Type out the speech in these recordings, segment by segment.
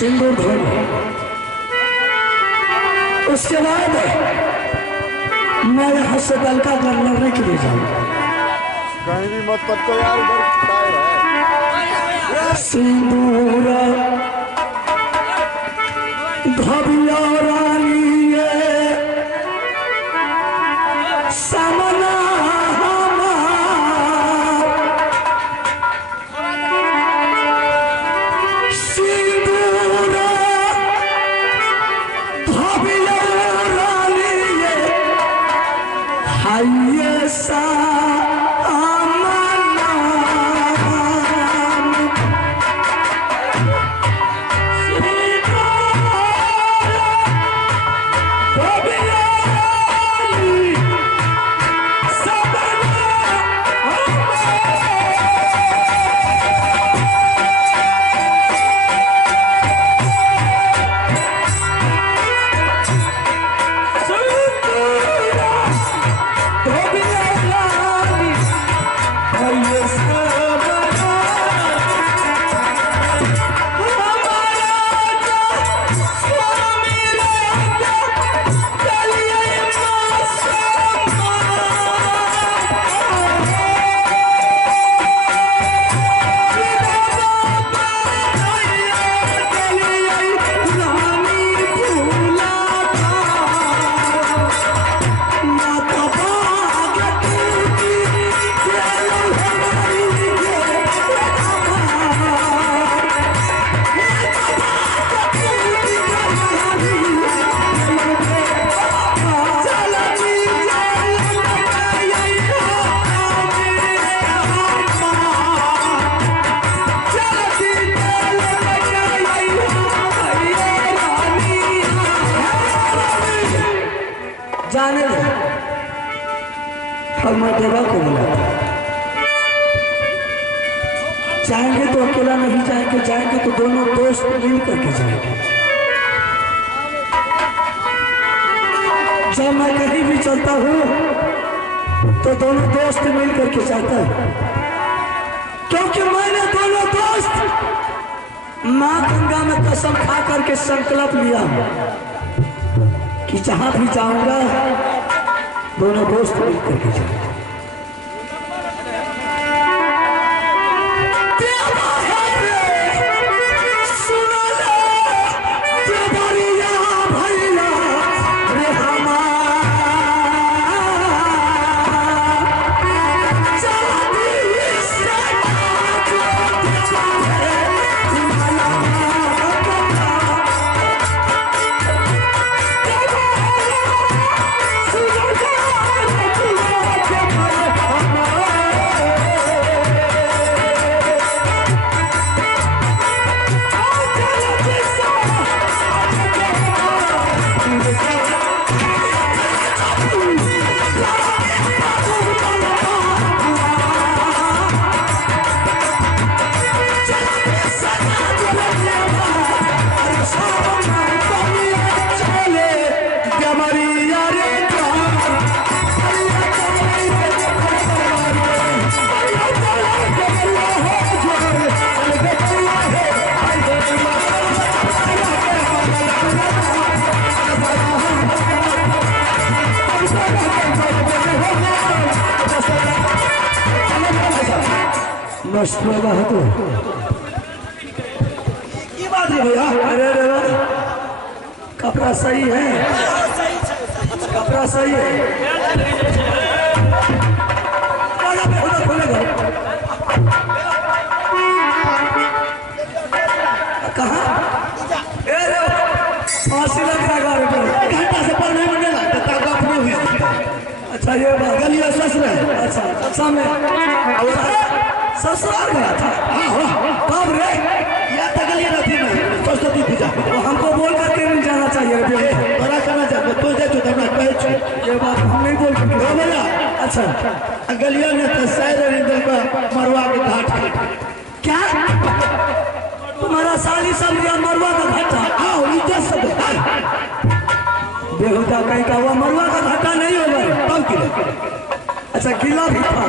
सिंदूर धोना। उसके बाद मैं यहाँ से दलका कर लड़ने के लिए जाऊंगा। कहीं भी मत पटको यार, इधर है। सिंदूर धोबिया रानी सामना सिंदूर धोबिया रानी हाइये सा जाने दे। अब मैं देवा को बुलाता, जाएंगे तो अकेला नहीं जाएंगे, जाएंगे तो दोनों दोस्त मिल करके जाएंगे। जब मैं कहीं भी चलता हूँ तो दोनों दोस्त मिल करके जाता है, क्योंकि मैंने दोनों दोस्त माँ गंगा में कसम खा करके संकल्प लिया कि जहां भी जाऊंगा दोनों दोस्त मिलकर के जाऊंगा। भैया अरे कपड़ा सही है, कपड़ा सही है। कहाँ फांसी लग रहा घंटा से पर नहीं मिलेगा तो ताकत नहीं हुई। अच्छा ये गलिया ससुर है। अच्छा अच्छा में ससुराल गया था। कब रे या तगलिया रहती मैं सरस्वती पूजा हमको बोल करके नहीं जाना चाहिए। बड़ा करना चाहिए तो दे तो मैं कहे ये बात हम नहीं बोल सकते भैया। अच्छा गलिया ने तो शायद का मरवा के घाट क्या तुम्हारा साली सब लिया मरवा का घाटा। आओ इज्जत से बेहुदा कहीं का हुआ मरवा का घाटा नहीं होगा तब किला। अच्छा किला भी था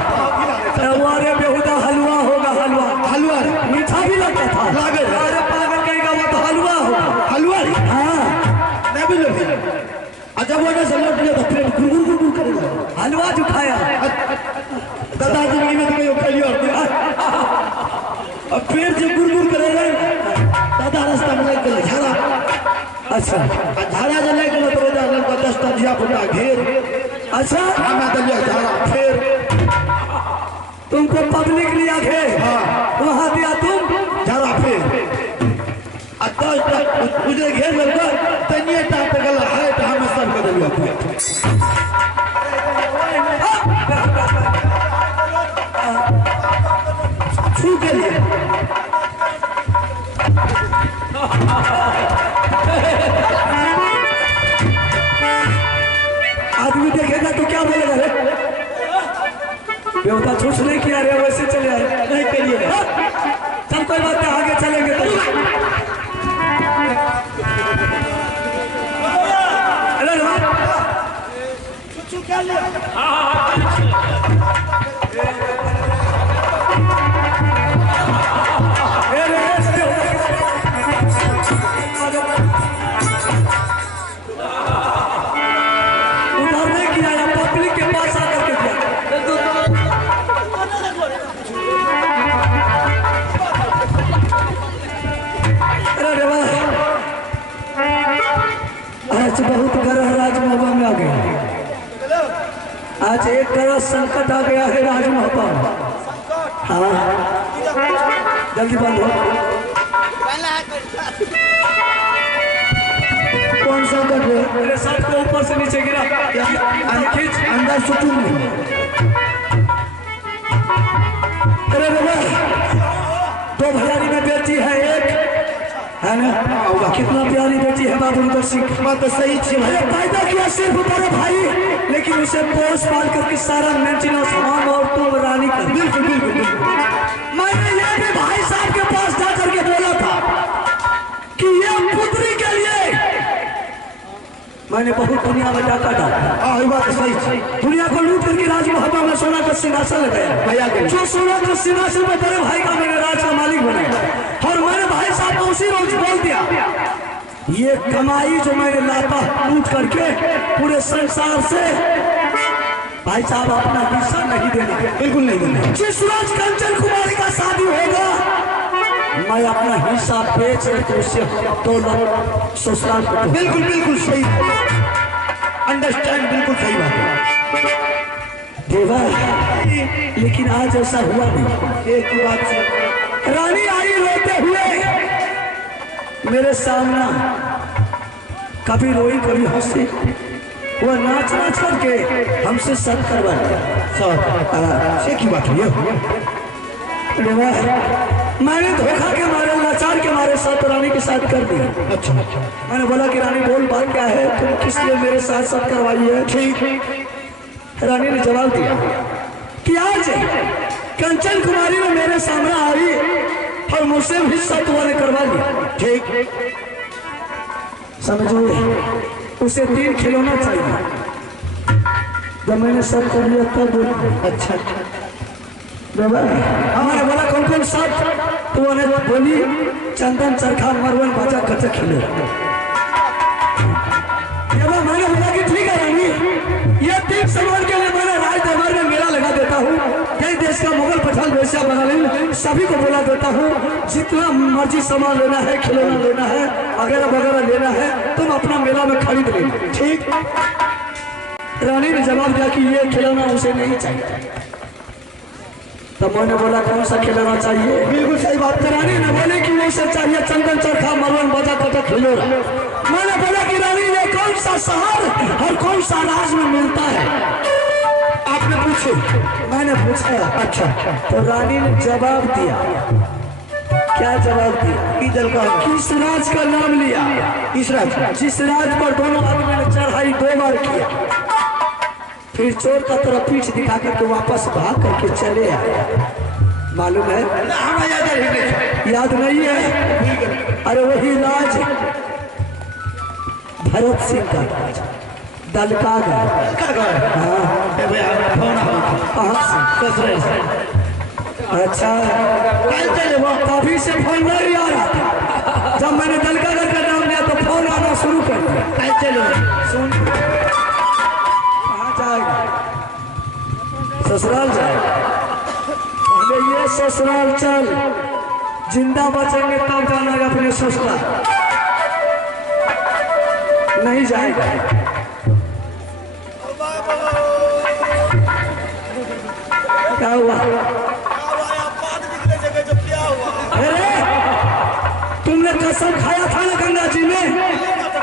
अरे बेहुदा हलवा होगा हलवा हलवा मीठा भी लगता था। अरे पागल कहीं का वो तो हलवा पेड़ जो गुड़ करे दादा रास्ता में लग गए झाड़ा। अच्छा झाड़ा जो लग गए तो दादा को 10 टा जिया फुटा घेर। अच्छा हमें दलिया झाड़ा फिर तुमको पब्लिक लिया घेर। वहां दिया तुम झाड़ा फिर 10 टा मुझे घेर लगा तनिए टा पे गला है तो हमें सब को दलिया फिर छू के लिए आदमी देखेगा तो क्या बोलेगा रे बेवता छूछ नहीं किया रे वैसे चले आए नहीं करिए चल कोई बात नहीं आगे चलेंगे तो अरे क्या ले बहुत बड़ा राजमहल में आ गया। आज एक बड़ा संकट आ गया है राजमहल। हाँ जल्दी बंद हो। कौन संकट है? मेरे सर को ऊपर से नीचे गिरा अंदर सुकून नहीं। अरे बाबा 2 भैयारी में बेटी है एक है ना। कितना प्यारी बेटी है बाबू तो सिख बात तो सही थी भाई। पैदा किया सिर्फ बड़े भाई लेकिन उसे पोष पाल करके सारा मेंटेनेंस हम और तुम रानी कर। बिल्कुल बिल्कुल मैंने ये भी भाई साहब के पास जा करके बोला था कि ये पुत्री के लिए मैंने बहुत दुनिया में डाका डाला। बात तो सही थी। दुनिया को लूट करके राजमहल में सोना का सिंहासन लगाया भैया के जो सोना का सिंहासन में बड़े भाई का मैंने राज का मालिक बनाया। और मैंने भाई साहब को उसी रोज बोल दिया ये कमाई जो मैंने लाता लूट करके पूरे संसार से भाई साहब अपना हिस्सा नहीं देना। बिल्कुल नहीं देना। जिस रोज कंचन कुमारी का शादी होगा मैं अपना हिस्सा बेच करके उससे 2 लाख ससुराल को। बिल्कुल बिल्कुल सही अंडरस्टैंड बिल्कुल सही बात है देवा। लेकिन आज ऐसा हुआ नहीं। एक बात से रानी आई रोते हुए मेरे सामना कभी रोई कभी हंसी। वो नाच नाच करके हमसे सत करवा से की बात हुई। मैंने धोखा के मारे लाचार के मारे साथ रानी के साथ कर दिया। अच्छा मैंने बोला कि रानी बोल बात क्या है तुम किस लिए मेरे साथ साथ करवाई है। ठीक रानी ने जवाब दिया कि आज कंचन कुमारी ने मेरे सामने आई और मुझसे भी सब तुम्हारे करवा लिया। ठीक समझो उसे 3 खिलौना चाहिए। जब मैंने सब कर लिया तब बोला अच्छा हमारे बोला कौन कौन सब तो उन्हें बोली चंदन चरखा मरवन बाजा कच्चा खिले। मैंने बोला कि ठीक है रानी ये 3 सामान के लिए मैंने राज दरबार में मेला लगा देता हूँ। कई देश का मुगल पठान वेश्या बंगाली सभी को बोला देता हूँ जितना मर्जी सामान लेना है खिलौना लेना है वगैरह वगैरह लेना है तुम अपना मेला में खरीद लेना। ठीक रानी ने जवाब दिया कि ये खिलौना उसे नहीं चाहिए। तब मैंने बोला कौन सा खिलौना चाहिए। बिल्कुल सही बात। रानी ने बोले कि उसे चाहिए चंदन चरखा मरवन बाजा कटा खिलौना। मैंने बोला कि रानी ये कौन सा शहर और कौन सा राज्य में मिलता है आपने पूछे। मैंने पूछा अच्छा तो रानी ने जवाब दिया। क्या जवाब दिया? इधर का किस राज का नाम लिया? इस राज जिस राज पर दोनों आदमी ने चढ़ाई 2 बार किया फिर चोर का तरफ पीठ दिखा करके वापस भाग करके चले आए। मालूम है याद नहीं है। अरे वही राज भरत सिंह का दलका अच्छा कभी से फोन नहीं आ रहा था। जब मैंने दलका का नाम लिया तो फोन आना शुरू कर दिया। चलो सुन कहाँ जाएगा? ससुराल जाएगा। पहले ये ससुराल चल जिंदा बचेंगे तब जाना अपने ससुराल, नहीं जाएगा। क्या हुआ? अरे तुमने कसम खाया था ना गंगा जी में,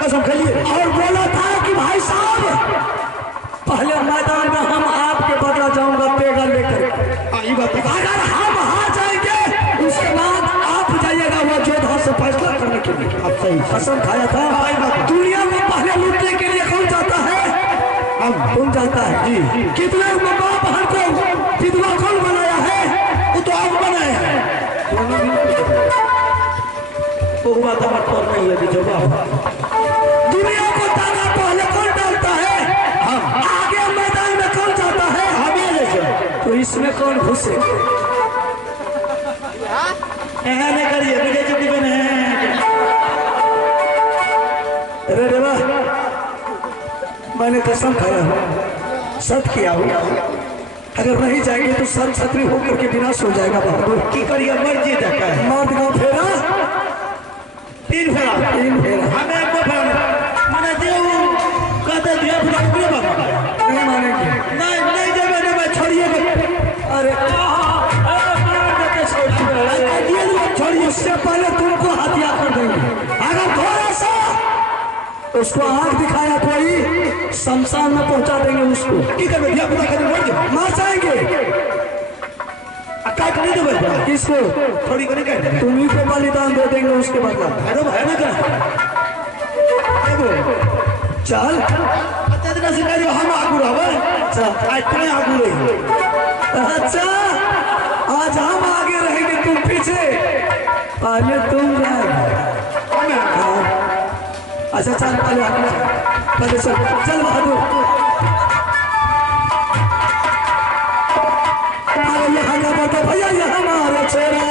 कसम खाइए, और बोला था कि भाई साहब पहले मैदान में हम आपके बदला जाऊंगा पेगा लेकर। अगर हम हार जाएंगे उसके बाद आप जाइएगा वो जोधा से फैसला करने के लिए। अब सही कसम खाया था। दुनिया में पहले लूटने के लिए कौन जाता है? हम। तुम जाता है जी। कितने माँ बहन को विधवा कौन बनाया है? वो तो आप बनाए हैं। तो हुआ था मतलब नहीं है दुनिया को ताना पहले कौन डालता है? हम। आगे मैदान में कौन जाता है? हमें जैसे। तो इसमें कौन घुसे? नहीं करिए मुझे चुकी बने अरे वाह, मैंने कसम खाया हूँ, सच किया हूँ, अगर नहीं जाएंगे तो सब छतरी होकर के विनाश हो जाएगा। बहादुर की करिए, मर्जी जाता है। मर्द का फेरा तीन फेरा हमें को माने कहते नहीं मानेंगे, नहीं देवे नहीं मैं छोड़िए। अरे छोड़िए, उससे पहले तुमको हत्या कर देंगे। अगर थोड़ा सा उसको आंख दिखाया कोई, शमशान में पहुंचा देंगे उसको। मार जाएंगे। किसको? थोड़ी तुम्ही को बलिदान दे देंगे उसके बदला। है ना क्या? चल हम आगू आगू रहे। अच्छा आज हम आगे रहेंगे, तुम पीछे। पहले तुम अच्छा चल पहले चल बहादुर। भैया ये हमारा चेहरा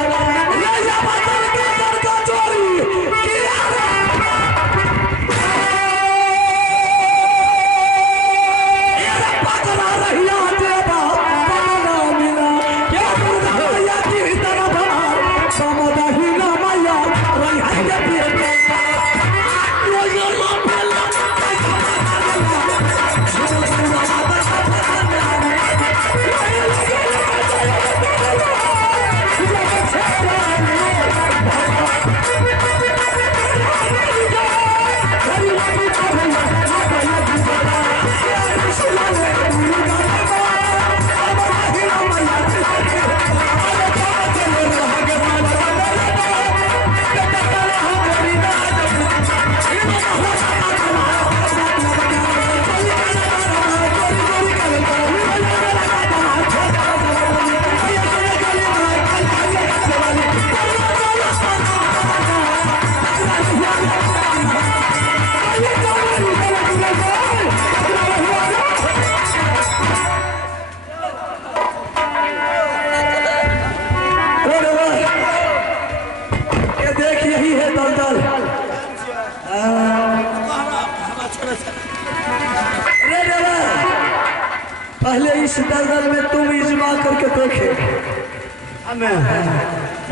पहले इस दलदल में तुम इजमा करके देखे,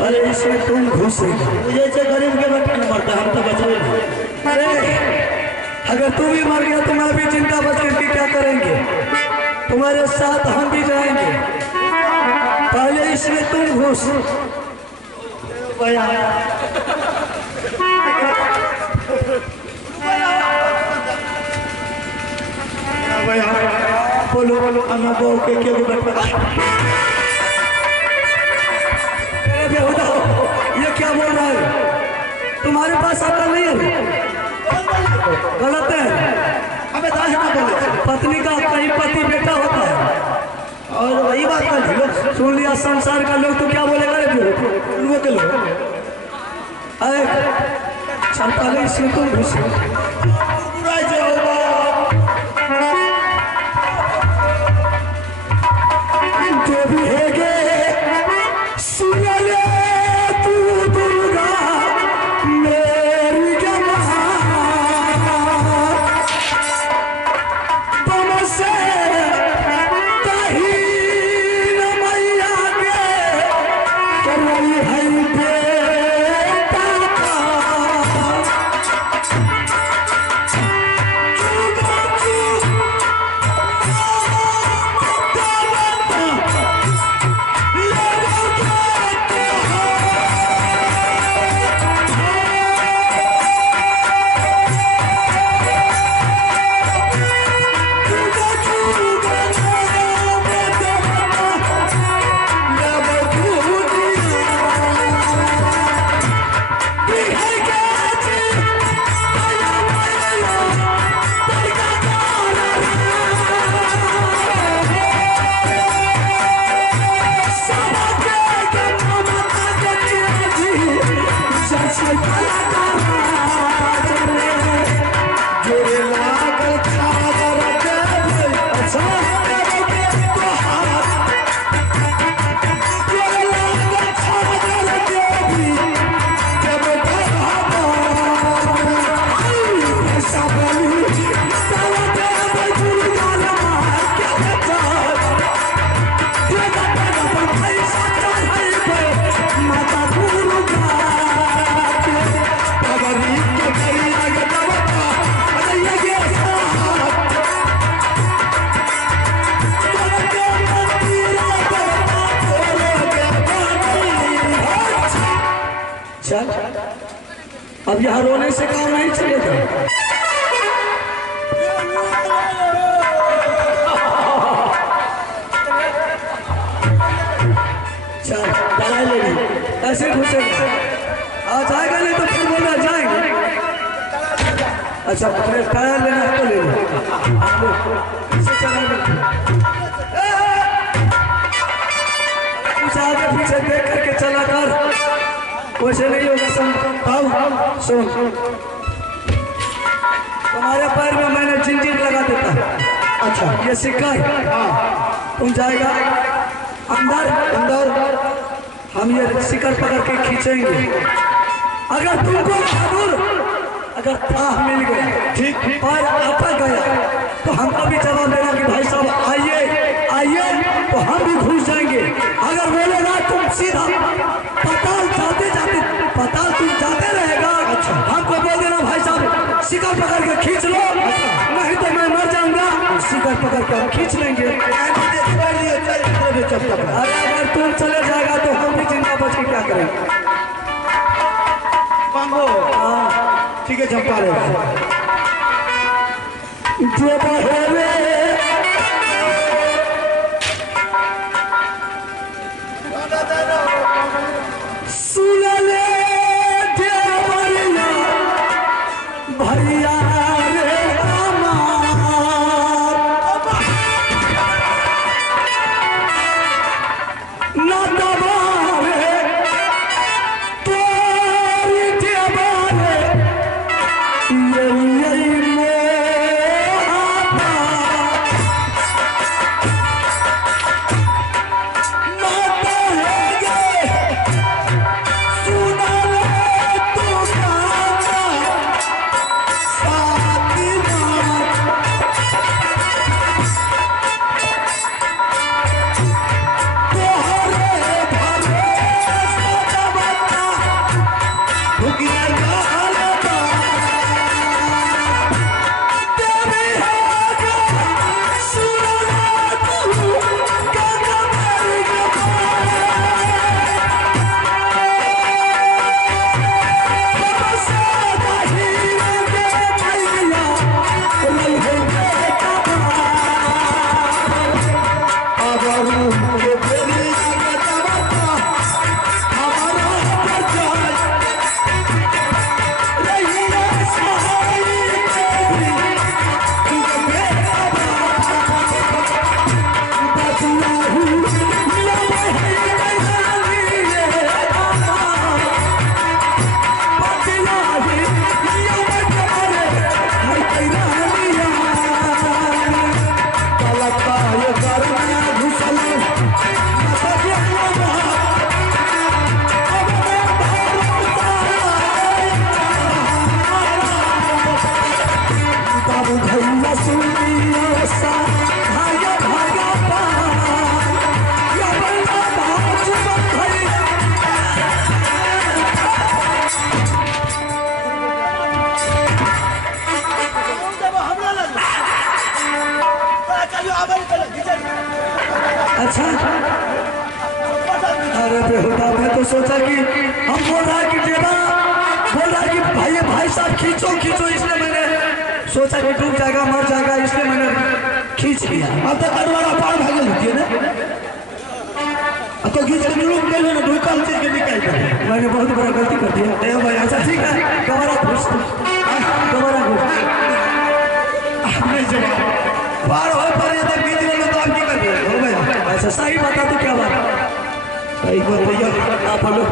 अरे इसमें तुम घुसे। मुझे से गरीब के बच्चे मरता, हम तो बचे। अरे अगर तू भी मर गया तो मैं भी चिंता बच करके क्या करेंगे? तुम्हारे साथ हम भी जाएंगे। पहले इसमें तुम घुस। बोलो बोलो ये क्या बोल रहा है? तुम्हारे पास अकल नहीं है, गलत है। हमें पत्नी का कहीं पति बेटा होता है, और वही बात कर सुन लिया संसार का लोग तो क्या बोलेगा रे उनको के लोग। चल पहले इसमें तुम घुसे। अब यहाँ रोने से काम नहीं चलेगा। चल दवाई ले ली, ऐसे घुसेगा आ जाएगा, नहीं तो फिर बोला जाएंगे। अच्छा पहले टायर लेना तो ले लो, इसे चलाएंगे। कुछ आगे पीछे देख करके चला कर, वैसे नहीं होगा। सुन, तुम्हारे पैर में मैंने जिंजीर लगा देता। अच्छा ये सिक्का है, तुम जाएगा अंदर अंदर, हम ये शिकर पकड़ के खींचेंगे। अगर तुमको बहादुर अगर थाह मिल गया, ठीक पैर अटक गया, तो हमको भी जवाब देना कि भाई साहब आइए आइए, तो हम भी घुस जाएंगे। अगर बोलेगा तुम सीधा पताल जाते जाते, पताल तुम जाते रहेगा, अच्छा हमको बोल देना भाई साहब शिकार पकड़ के खींच लो, नहीं तो मैं मर जाऊंगा। शिकार पकड़ के हम खींच लेंगे। अगर तुम चले जाएगा तो हम भी जिंदा बच के क्या करेंगे? मांगो। ठीक है चंपा रे। जो बहेरे सुनले देवरिया भैया रे हमार, ना दबारे तोरी देवारे यही मोहब्बत, ना कहेंगे सुनले तू गाना फातिमा, तोहरे भरोसे जवाना भुगिया गालता, तेरी होगा सुनले तू गाना मेरी अच्छा। अरे बेहुदा, मैं तो सोचा कि हम बोल रहा कि देवा बोल रहा कि भाई साहब खींचो खींचो, इसलिए मैंने सोचा कि डूब जाएगा मर जाएगा, इसलिए मैंने खींच लिया। अब तक अनवारा पार भागल होती है ना, अब तो खींच के लोग गए ना ढोका चीज के निकाल कर। मैंने बहुत बड़ा गलती कर दिया। ए भाई अच्छा ठीक है, दोबारा घुस, दोबारा घुस। नहीं जवाब पार हो पर ये तो बीच में तो आप की कर दिए हो भाई। ऐसा सही बता तो क्या बात? सही बताइए आप बोलो।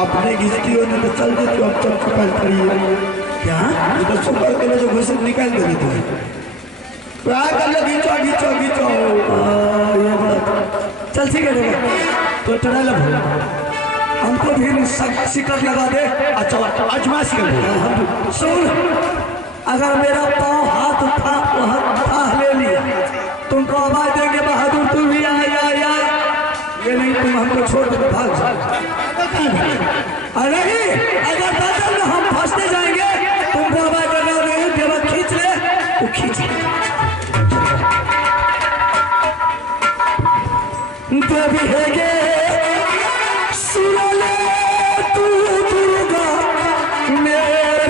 आपने घिसती हो नहीं तो चल देती हो, अब तक पकड़ करिए क्या ये तो सुपर के लिए जो घुस निकाल देती तो क्या कर लो, घींचो घींचो घींचो। ये बात चल ठीक है देवा, तो टरा लो हमको भी शिकत लगा दे। अच्छा अजमाइश कर सुन, अगर मेरा पाँव हाथ उठा ले लिया, तुमको आवाज देंगे बहादुर तू भी आया, ये नहीं तुम हमको छोड़ के भाग जाओ। अरे अगर बदल में हम फंसते जाएंगे, तुमको आवाज करना नहीं, देवा खींच ले तो खींच ले। देवी है गे सुन ले तू दुर्गा मेरे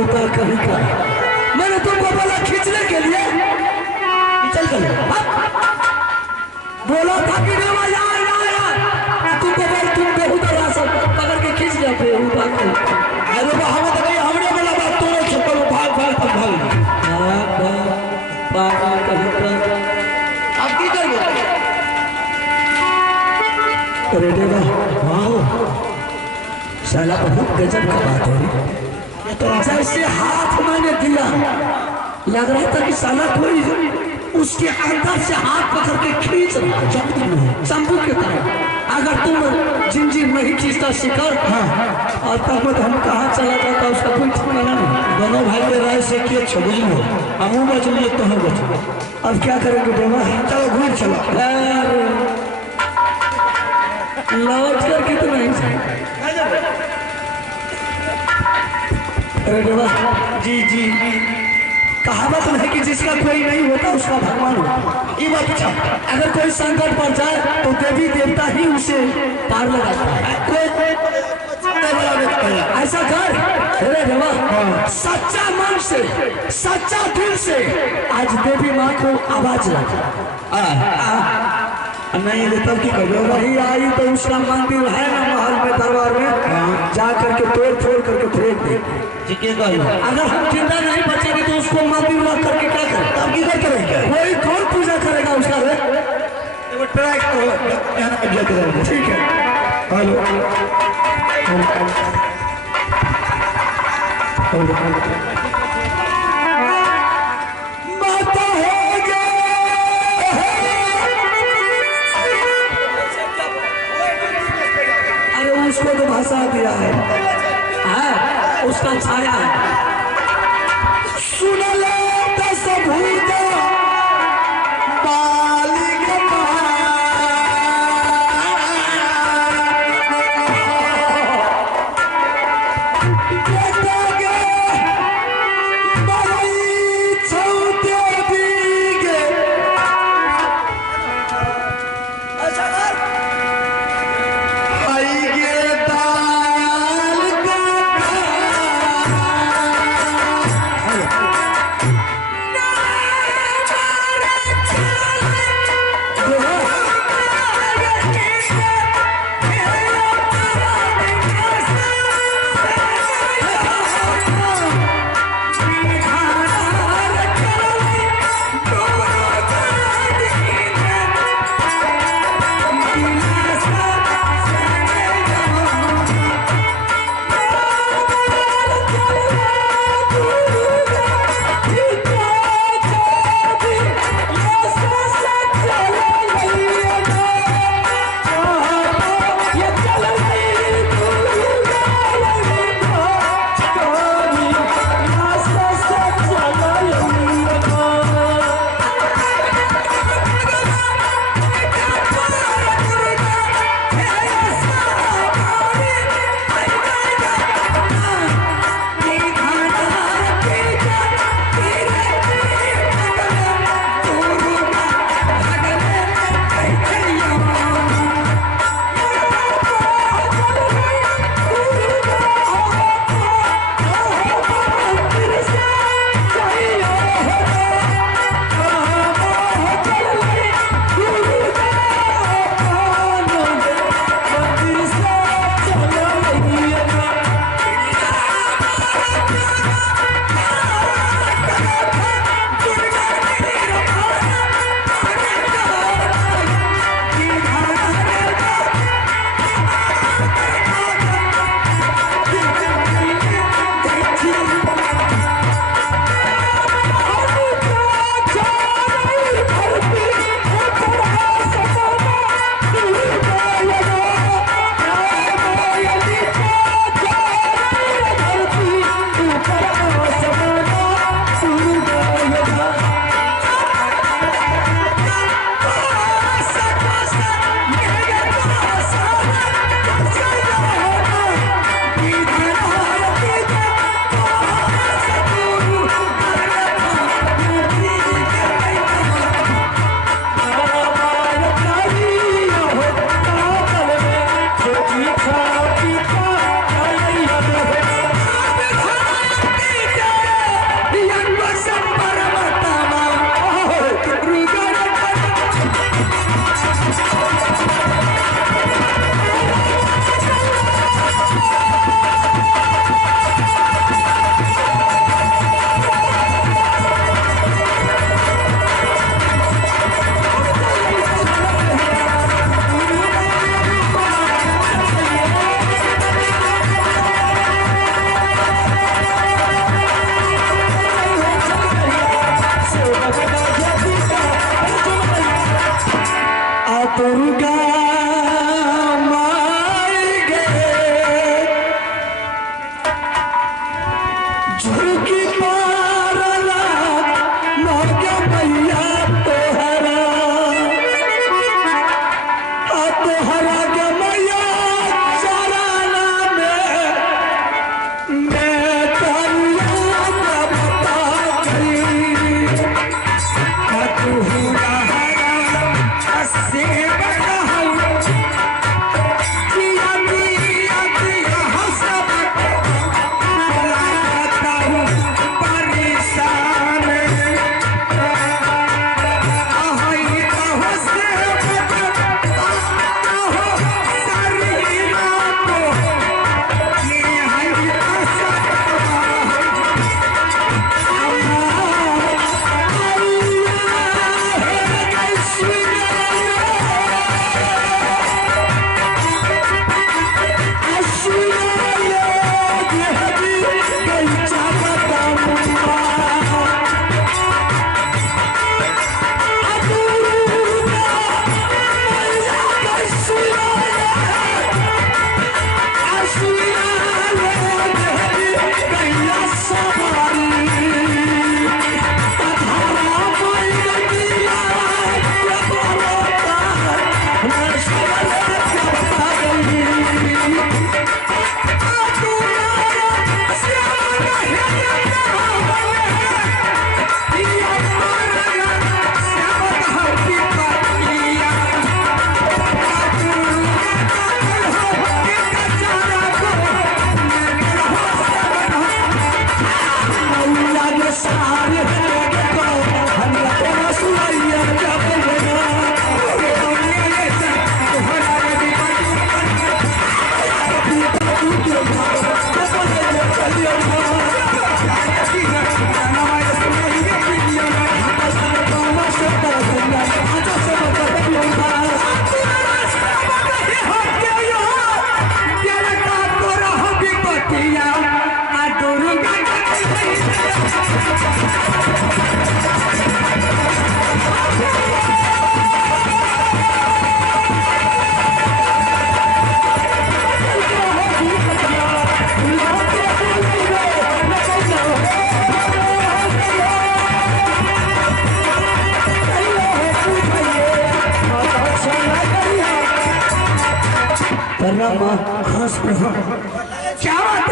बेहुदा कहीं का। मैंने तुमको बोला खींचने के लिए, चल चल बोला था कि देवा यार यार यार, तुमको बोल तुम बेहुदा यहाँ सब पकड़ के खींच गया बेहुदा को। अरे बा हमें तो नहीं, हमने बोला बात तोड़ो छप्पल भाग भाग तब भाग पागल कहीं का। आप की कर गए? अरे देवा वाह, साला बहुत गजब का बात है। जैसे हाथ मैंने दिया, लग रहा था कि साला कोई उसके अंदर से हाथ पकड़ के खींच रहा है चंपू की तरह। अगर तुम जिंजीर नहीं खींचता शिकार, और तब हम कहाँ चला जाता उसका कोई ठिकाना नहीं। दोनों भाई के राय से किए छो बुझलो, हमू बच लिए तुम बच। अब क्या करेंगे देवा? चलो घूर चलो। लौट कर कितना ही। अरे देवा जी जी कहावत है कि जिसका कोई नहीं होता उसका भगवान होता। ये बात अच्छा। अगर कोई संकट पड़ जाए तो देवी देवता ही उसे पार लगाता है। ऐसा कर अरे देवा, सच्चा मन से सच्चा दिल से आज देवी माँ को आवाज लगा। नहीं ये तब की कर वही आई तो उसका मंदिर है ना महल में दरबार में, जा करके तोड़ फोड़ करके फेंक दे। ठीक है कहो। अगर हम जिंदा नहीं बचेंगे तो उसको मंदिर रख करके क्या करें? तब की कर करेंगे? वही कौन पूजा करेगा उसका? वो ट्राई करो, यहाँ कब्जा करेंगे। ठीक है। हेलो माता हो गए। अरे उसको तो भाषा दिया है, उसका छाया है। सुन ले दस भूत मालिक दुर्गा माई गे झुरकी पारला मोगे मैया तोहरा तोहरा के मैया चराना में मैं करिया बता गई तू से क्या बात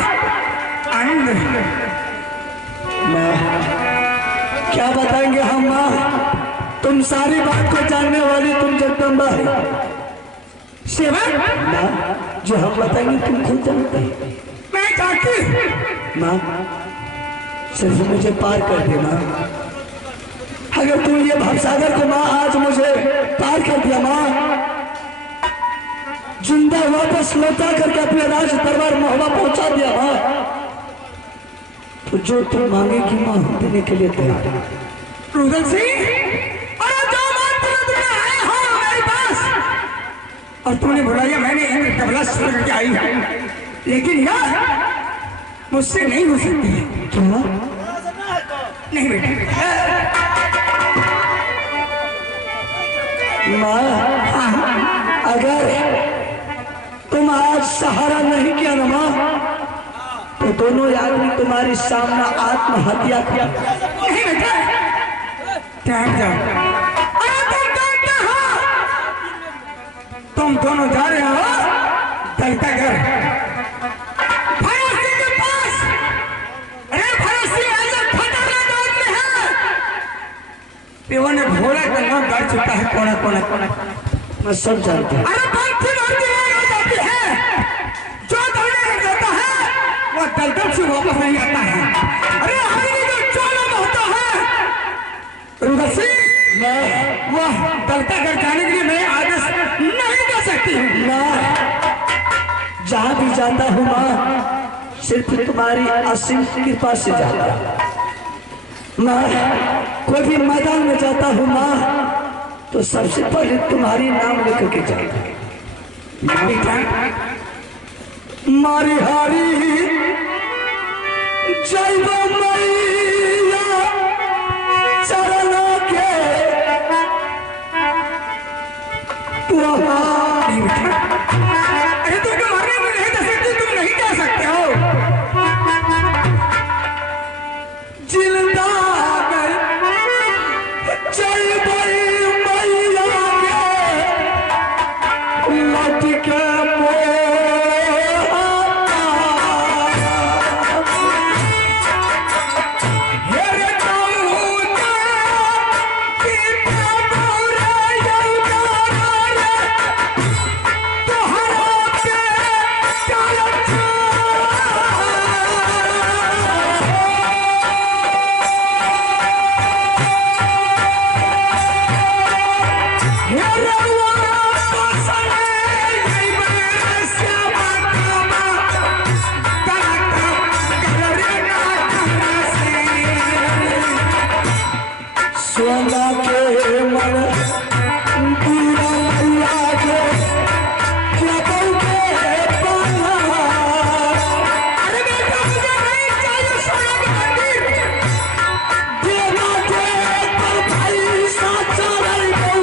क्या बताएंगे हम माँ, तुम सारी बात को जानने वाली तुम जगदम्बा है। सेवा माँ जो हम बताएंगे तुम खुद जानते हैं। मैं जानती माँ, सिर्फ मुझे पार कर दे माँ। अगर तुम ये भवसागर को माँ आज मुझे पार कर दिया माँ, जिंदा वापस लौटा करके अपने राज दरबार महुआ पहुंचा दिया माँ, तो जो तुम मांगेगी माँ हम देने के लिए तैयार है। रुदल सिंह, अरे जो बात तुमने आए हो मेरे पास और तुमने बुलाया, मैंने इंद्र कबला सुन करके आई है, लेकिन यार मुझसे नहीं हो सकती है। क्यों नहीं बेटा माँ, अगर तुम आज सहारा नहीं किया ना माँ, तो दोनों आदमी तुम्हारे सामने आत्महत्या किया। नहीं बेटा, तुम दोनों जा रहे हो दलता घर भरोसे के पास। अरे भरोसे ऐसा खतरनाक आदमी है, देवों ने भोला का नाम गाड़ चुका है। कोना कोना कोना मैं सब जानता हूँ। अरे दलदल से वापस नहीं आता है। अरे हमारी जो चोला होता है रुदल सिंह, वह दलता घर जाने के लिए मैं आदेश नहीं दे सकती हूँ। मैं जहाँ भी जाता हूँ माँ, सिर्फ तुम्हारी असीम कृपा से जाता हूँ। मैं कोई भी मैदान में जाता हूँ माँ, तो सबसे पहले तुम्हारी नाम लेकर के जाता हूँ। मारी हारी जय मैया चरण के तू नहीं बेटा, अरे तुम तो मरने में नहीं जा सकते, तुम नहीं जा सकते हो। जिंदा गए चल गई मैया के लट के सोना के मन पूरा मैया के जबल के पाला। अरे बेटा मुझे नहीं चाहिए सोना का मंदिर, देना के पर भाई साचा रही के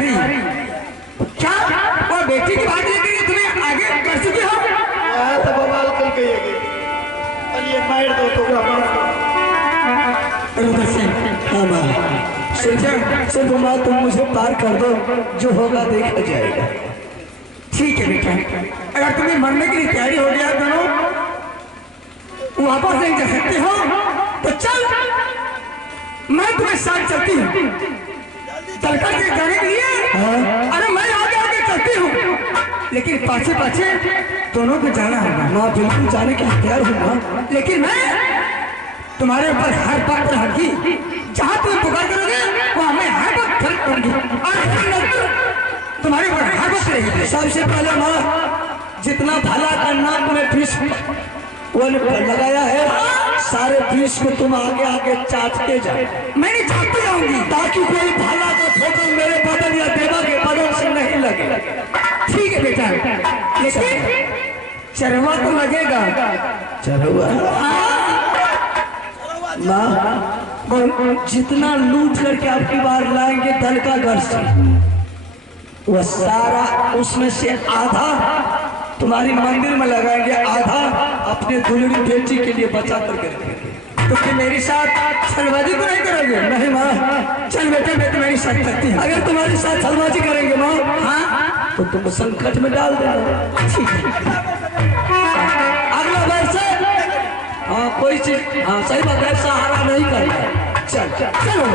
दिया वो क्या और बेटी की बात लेकर तुम्हें आगे कर चुके हो? तो बवाल कर गई है, चलिए मार दो तो सिर्फ माँ तुम मुझे पार कर दो, जो होगा देखा जाएगा। ठीक है बेटा, अगर तुम्हें मरने की तैयारी हो गया दोनों वापस नहीं जा सकते हो तो चल, मैं तुम्हें साथ चलती हूँ तलकर के जाने के लिए। अरे मैं आगे आगे चलती हूँ, लेकिन पाछे पाछे दोनों को जाना होगा। माँ बिल्कुल जाने के लिए तैयार हूँ माँ, लेकिन मैं तुम्हारे ऊपर हर बात रहूंगी, जहाँ तुम्हें पुकार करोगे वहाँ मैं हर वक्त खर्च करूंगी और तुम्हारे ऊपर हर वक्त रहेगी। सबसे पहले माँ जितना भला करना तुम्हें फीस लगाया है, सारे फीस को तुम आगे आगे चाटते जाओ। मैं नहीं चाटती जाऊंगी ताकि कोई भला का ठोकर मेरे बदन या देवा के बदन से नहीं लगे। ठीक है बेटा, लेकिन चरवा तो लगेगा। चरवा माँ जितना लूट करके आपकी बार लाएंगे दल का घर से, वह सारा उसमें से आधा तुम्हारी मंदिर में लगाएंगे, आधा अपने दुलड़ी बेटी के लिए बचा करके रखेंगे। तो फिर मेरे साथ छलबाजी तो नहीं करोगे? नहीं माँ, चल बेटे मैं तुम्हारी साथ करती हूँ। अगर तुम्हारे साथ छलबाजी करेंगे माँ, हाँ तो तुम संकट में डाल देना। ठीक है, अगला वर्ष हाँ कोई चीज, हाँ सही बात है, सहारा नहीं करना। चल चलो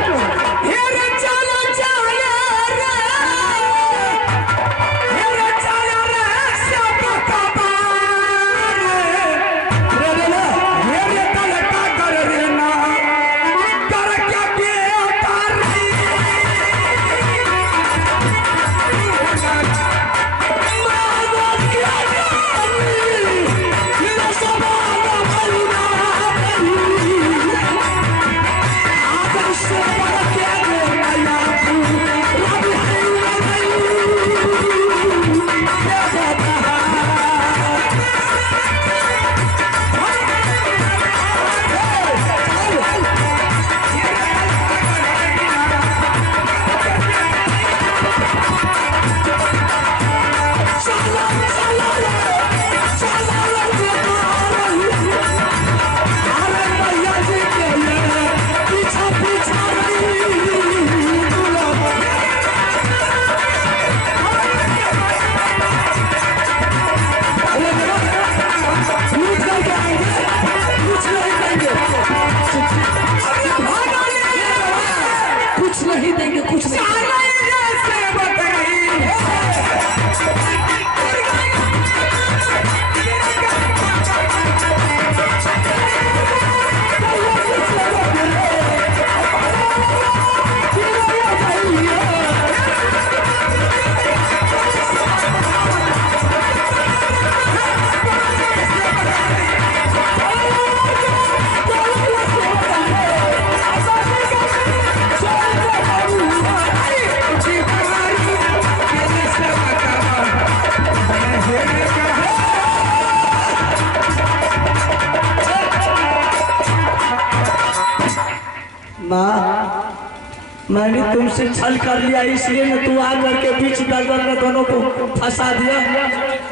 मैंने तुमसे छल कर लिया इसलिए न तू आ करके बीच दलदल में दोनों को फंसा दिया।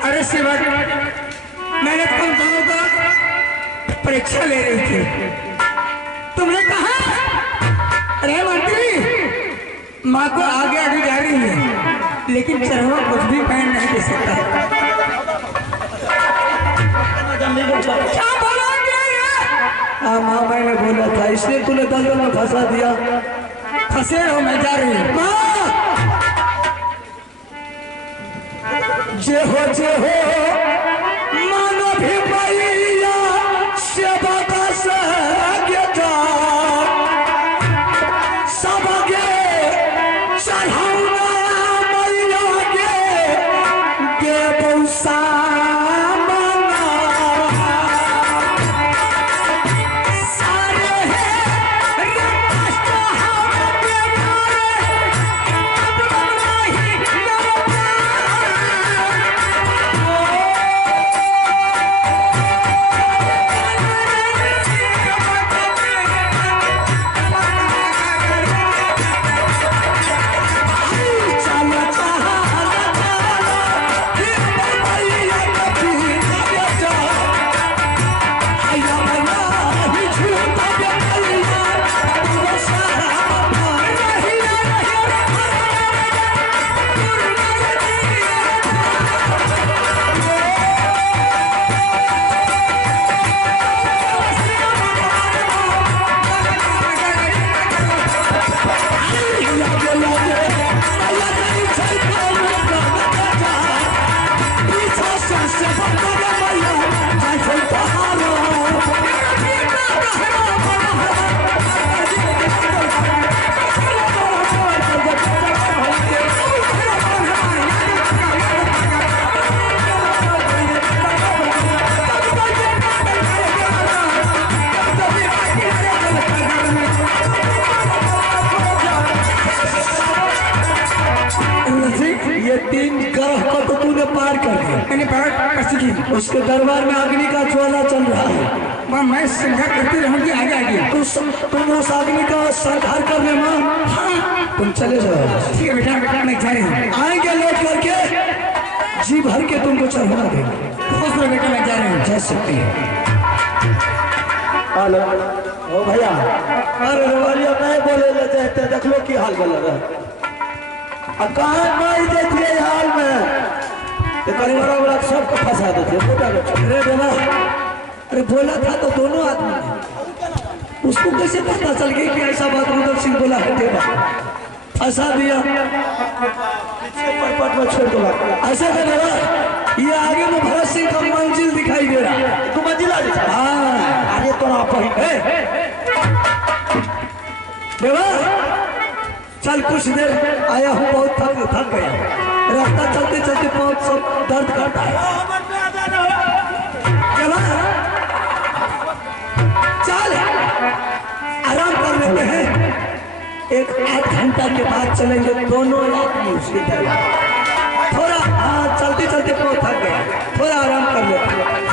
अरे शिवा, मैंने तुम दोनों का परीक्षा ले रही थी। तुमने कहा अरे मंत्री माँ को आगे आगे जा रही है, लेकिन चरवा कुछ भी पैन नहीं दे सकता। क्या बोलोगे? हाँ माँ मैंने बोला था इसलिए तूने दलदल में फंसा दिया। फंसे हो, मैं जा रही हूँ। जे हो मानो भी मैया सेवा का सगे सबगे चढ़ाना मैया गे बौसा उसके दरबार में अग्नि का ज्वाला चल रहा है। मैं संघर्ष करती रहूंगी आगे आगे। तुम उस अग्नि का संहार कर ले माँ। हाँ। तुम चले जाओ। ठीक है बेटा, बेटा मैं जा रही हूँ। आएंगे लौट करके जी भर के तुमको चढ़ा देंगे। खुश रहो बेटा, मैं जा रही हूँ। जा सकती है। हेलो ओ भैया, अरे रवालिया नहीं बोले लेते देख लो की हाल गलत है। कहाँ मार देती है हाल में बड़ा सबको फंसा देते। अरे देवा, अरे बोला था तो दोनों आदमी ने, उसको कैसे पता चल गया कि ऐसा बात रुद्र सिंह बोला है? देवा फंसा दिया, पट में छोड़ दो। ऐसा है देवा, ये आगे में भरत सिंह का मंजिल दिखाई दे रहा है। तू मंजिल आ जा। हाँ अरे तो आप देवा चल, कुछ देर आया हूँ, बहुत थक गया। रास्ता चलते चलते बहुत सब दर्द करता है। चल आराम कर लेते हैं, एक आध घंटा के बाद चलेंगे दोनों आदमी उसके दरबार। थोड़ा हाँ चलते चलते बहुत थक गया, थोड़ा आराम कर लेते हैं।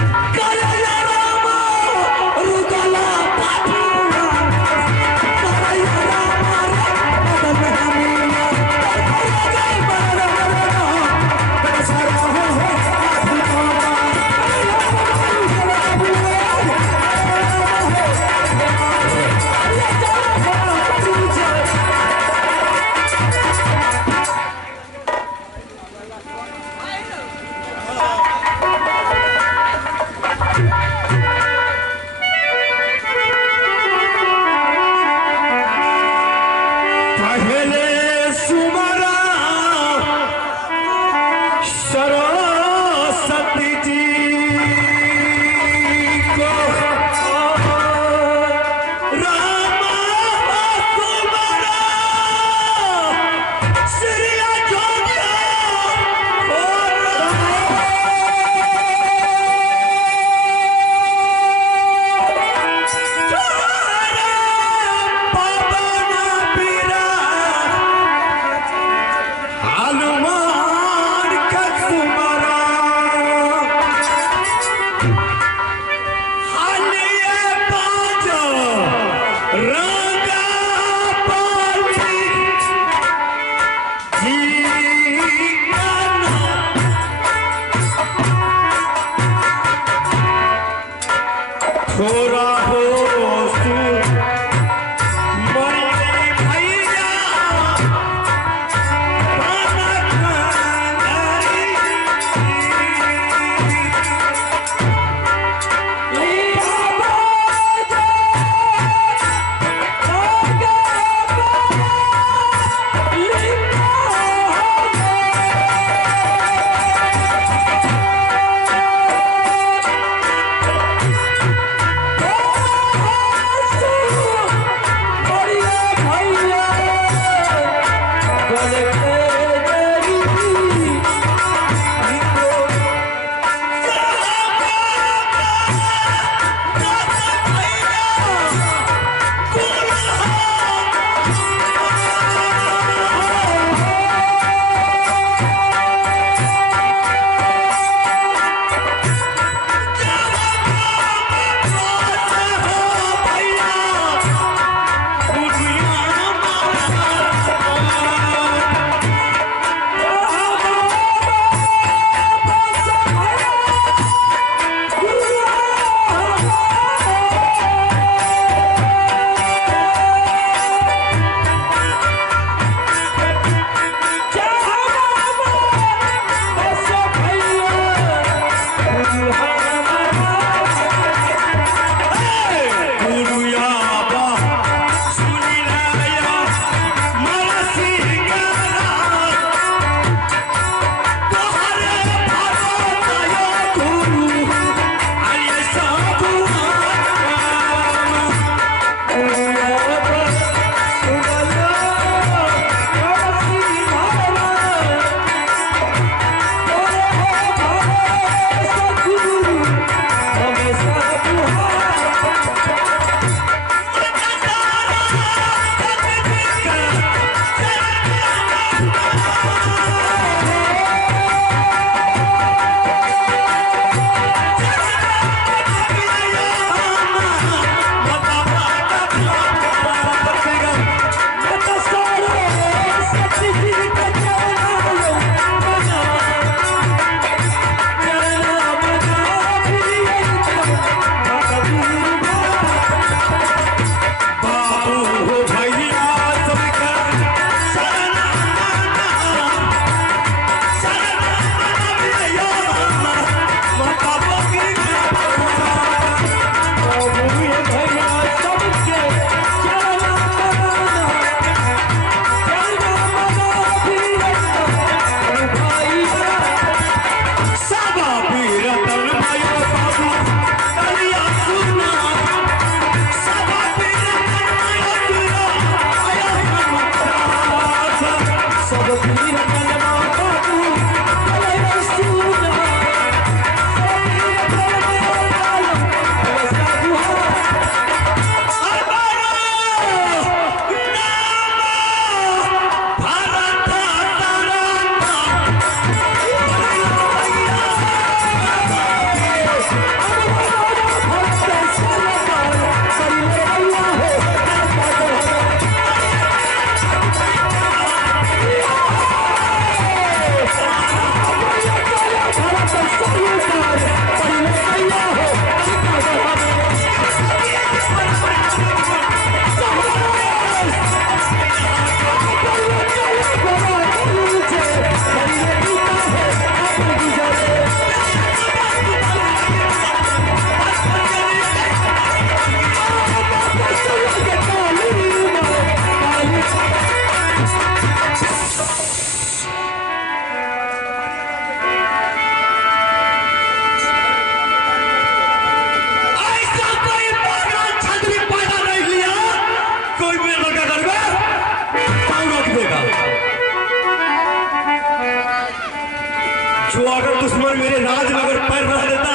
जो अगर दुश्मन मेरे राज में अगर पैर रख देता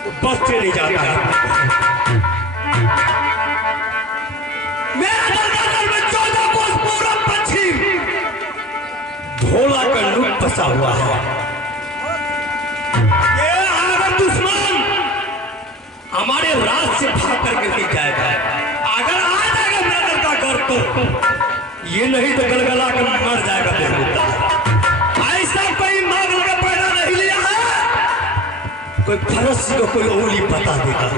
तो बस से नहीं जाता है। मेरा दरगाह में 14 कोस पूरब पश्चिम भोला का लुक बसा हुआ है। ये अगर दुश्मन हमारे राज से भाग करके नहीं जाएगा, अगर आ जाएगा मेरा दरगाह घर तो ये नहीं तो गलगला कर मर जाएगा बेहुदा। ऐसा कोई मांग लगा पैदा नहीं लिया है, कोई फरस को कोई उंगली बता देगा।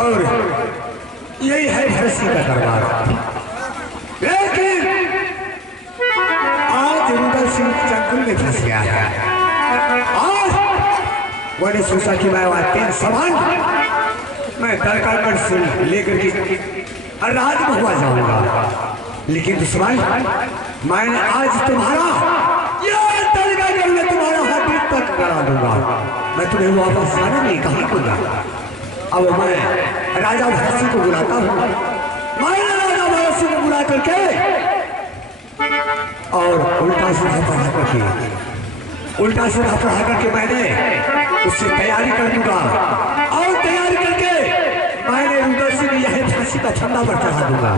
और यही है भरसी का दरबार। लेकिन आज रुद्र सिंह जंगल में फंस गया है। आज मैंने सोचा कि मैं वहां 3 सामान मैं दरगाह से लेकर के राज भगवा जाऊंगा, लेकिन दुश्मन मैंने आज तुम्हारा यह दरगाह में तुम्हारा हाथ तक करा दूंगा। मैं तुम्हें वापस जाने नहीं कहा दूंगा। अब मैं राजा भरसी को बुलाता हूँ। मैंने राजा भरसी को बुला करके और उल्टा सीधा पढ़ा करके मैंने उससे तैयारी कर दूंगा और तैयारी करके मैंने रुद्र सिंह यह फांसी का फंदा पर चढ़ा दूंगा।